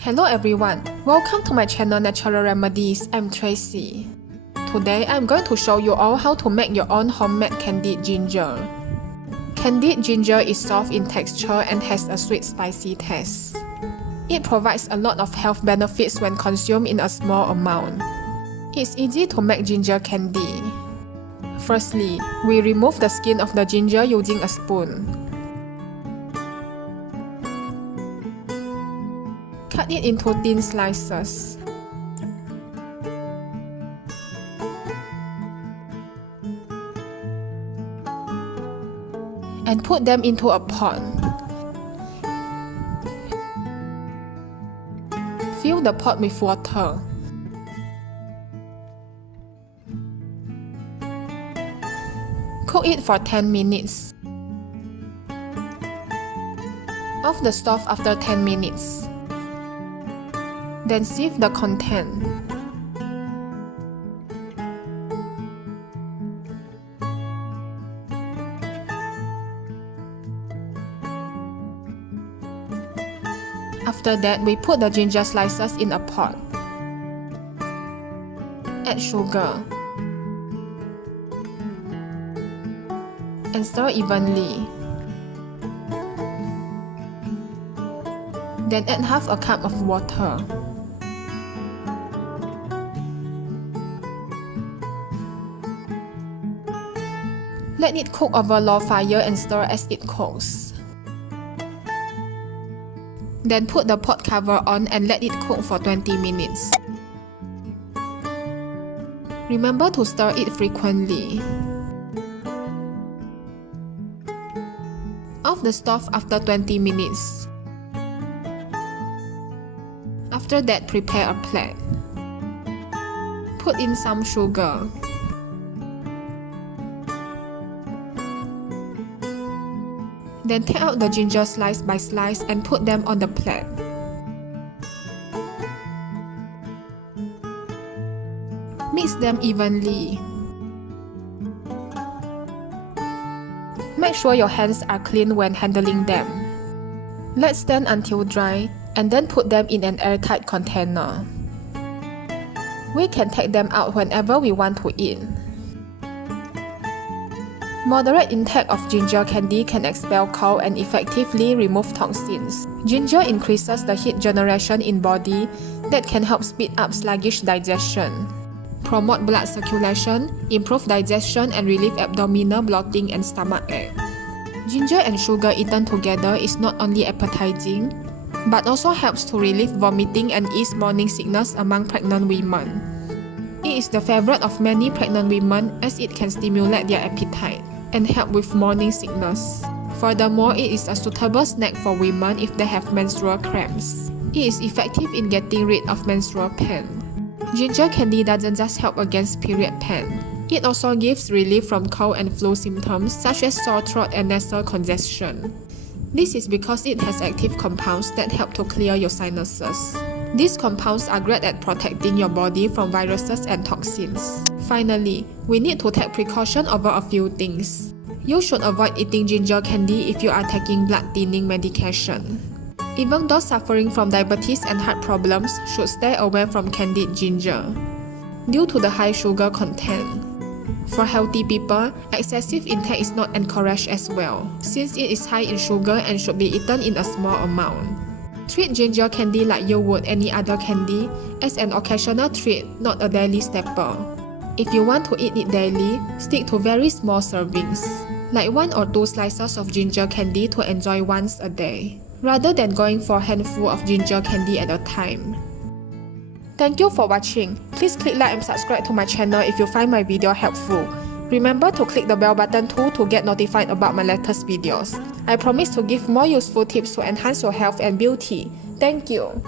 Hello everyone, welcome to my channel Natural Remedies. I'm Tracy. Today I'm going to show you all how to make your own homemade candied ginger. Candied ginger is soft in texture and has a sweet spicy taste. It provides a lot of health benefits when consumed in a small amount. It's easy to make ginger candy. Firstly, we remove the skin of the ginger using a spoon. Cut it into thin slices. And put them into a pot. Fill the pot with water. Cook it for 10 minutes. Off the stove after 10 minutes. Then sieve the content. After that, we put the ginger slices in a pot. Add sugar. And stir evenly. Then add half a cup of water. Let it cook over low fire and stir as it cooks. Then put the pot cover on and let it cook for 20 minutes. Remember to stir it frequently. Off the stove after 20 minutes. After that, prepare a plate. Put in some sugar. Then take out the ginger slice by slice and put them on the plate. Mix them evenly. Make sure your hands are clean when handling them. Let stand until dry and then put them in an airtight container. We can take them out whenever we want to eat. Moderate intake of ginger candy can expel cold and effectively remove toxins. Ginger increases the heat generation in body that can help speed up sluggish digestion, promote blood circulation, improve digestion and relieve abdominal bloating and stomachache. Ginger and sugar eaten together is not only appetizing, but also helps to relieve vomiting and ease morning sickness among pregnant women. It is the favorite of many pregnant women as it can stimulate their appetite and help with morning sickness. Furthermore, it is a suitable snack for women if they have menstrual cramps. It is effective in getting rid of menstrual pain. Ginger candy doesn't just help against period pain. It also gives relief from cold and flu symptoms such as sore throat and nasal congestion. This is because it has active compounds that help to clear your sinuses. These compounds are great at protecting your body from viruses and toxins. Finally, we need to take precaution over a few things. You should avoid eating ginger candy if you are taking blood thinning medication. Even those suffering from diabetes and heart problems should stay away from candied ginger due to the high sugar content. For healthy people, excessive intake is not encouraged as well, since it is high in sugar and should be eaten in a small amount. Treat ginger candy like you would any other candy, as an occasional treat, not a daily staple. If you want to eat it daily, stick to very small servings, like 1 or 2 slices of ginger candy to enjoy once a day, rather than going for a handful of ginger candy at a time. Thank you for watching. Please click like and subscribe to my channel if you find my video helpful. Remember to click the bell button too to get notified about my latest videos. I promise to give more useful tips to enhance your health and beauty. Thank you.